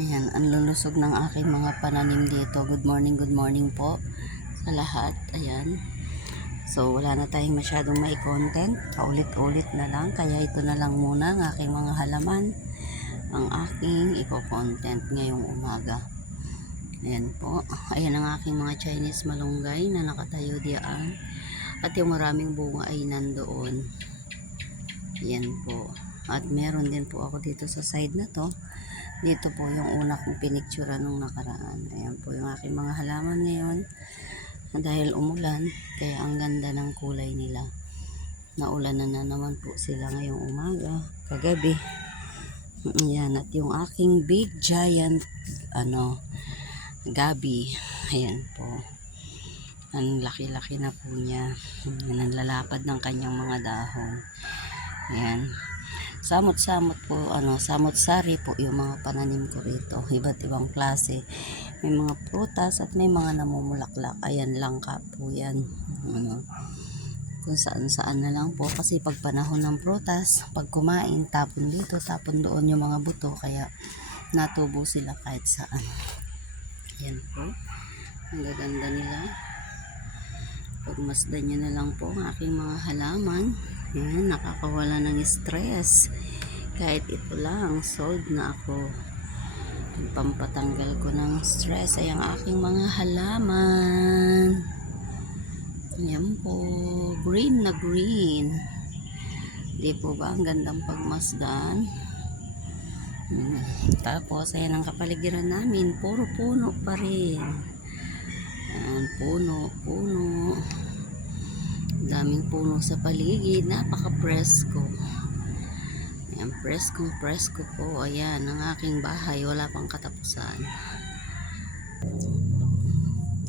Ayan, ang lulusog ng aking mga pananim dito. Good morning po sa lahat. Ayan. So, wala na tayong masyadong may content. Paulit-ulit na lang. Kaya ito na lang muna ang aking mga halaman. Ang aking eco-content ngayong umaga. Ayan po. Ayan ang aking mga Chinese malunggay na nakatayo diyan. At yung maraming bunga ay nandoon. Ayan po. At meron din po ako dito sa side na to. Dito po yung una kong pinictura nung nakaraan. Ayan po yung aking mga halaman ngayon. Dahil umulan, kaya ang ganda ng kulay nila. Naulan na naman po sila ngayong umaga, kagabi. Ayan, at yung aking big giant, gabi. Ayan po. Ang laki-laki na po niya. Ayan, ang lalapad ng kanyang mga dahon. Ayan. Samot-samot po, samot-sari po yung mga pananim ko rito. Iba't ibang klase. May mga prutas at may mga namumulaklak. Ayan, langka po yan. Kung saan-saan na lang po. Kasi pag panahon ng prutas, pag kumain, tapon dito, tapon doon yung mga buto. Kaya natubo sila kahit saan. Ayan po. Ang gaganda nila. Pagmasdan nyo na lang po ang aking mga halaman. Ayan, nakakawala ng stress. Kahit ito lang, solved na ako. Pampatanggal ko ng stress ay ang aking mga halaman. Ayan po, green na green. Di po ba ang gandang pagmasdan? Tapos, ayan ang kapaligiran namin. Puro puno pa rin. Ayan, puno. Daming puno sa paligid, napaka-presko. Ayan, presko po. Ayan, ang aking bahay, wala pang katapusan.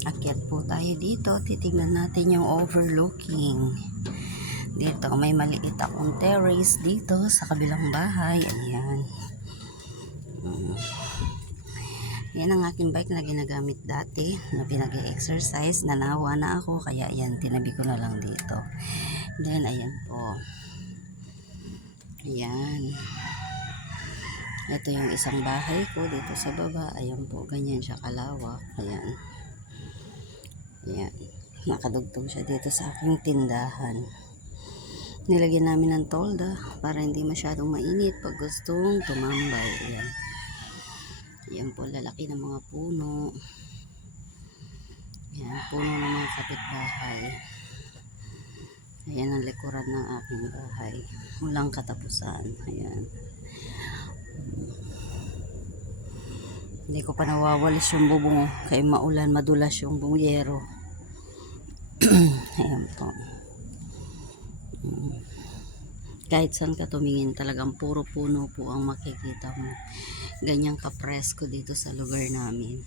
Akyat po tayo dito, titignan natin yung overlooking. Dito, may maliit akong terrace dito sa kabilang bahay. Ayan. Yan ang aking bike na ginagamit dati na pinag-exercise. Nanawa na ako kaya ayan, tinabi ko na lang dito. Then ayan po. Ayan. Ito yung isang bahay ko dito sa baba. Ayan po, ganyan siya kalawak. Ayan. Ayan. Nakadugtong siya dito sa aking tindahan. Nilagyan namin ng tolda para hindi masyadong mainit pag gustong tumambay. Ayan. Ayan po, lalaki ng mga puno. Ayan, puno ng mga kapitbahay. Ayan ang likuran ng aking bahay. Walang katapusan. Ayan. Hindi ko pa nawawalis yung bubong. Kaya maulan, madulas yung bungero. Ayan po. Kahit saan ka tumingin, talagang puro puno po ang makikita mo. Ganyang kapresko dito sa lugar namin.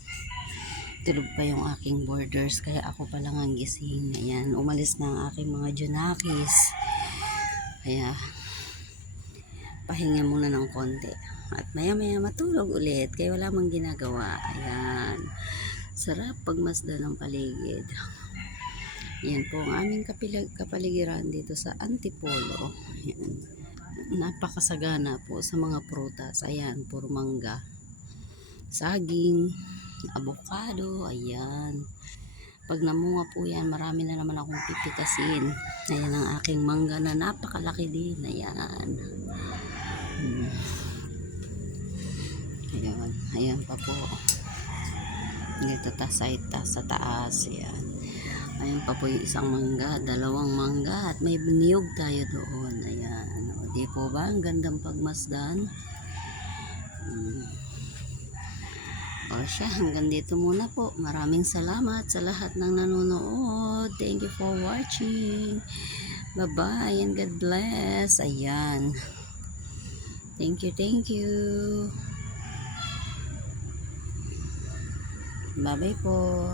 Tulog pa yung aking borders, kaya ako pa lang ang gising. Ayan, umalis na ang aking mga junakis. Kaya, pahinga muna ng konti. At maya-maya matulog ulit, kaya wala mang ginagawa. Ayan, sarap pagmasdan ng paligid. Ayan po ang aming kapaligiran dito sa Antipolo. Ayan. Napakasagana po sa mga prutas. Ayan, puro mangga, saging, avocado. Ayan, pag namunga po yan, marami na naman akong pipitasin. Ayan ang aking mangga na napakalaki din. Ayan. Ayan pa po dito sa taas. Ayan. Ayan pa po yung isang mangga, dalawang mangga, at may niyog tayo doon. Ayan. O, di po ba ang gandang pagmasdan? O siya, hanggang dito muna po. Maraming salamat sa lahat ng nanonood. Thank you for watching. Bye-bye and God bless. Ayan. Thank you. Bye-bye po.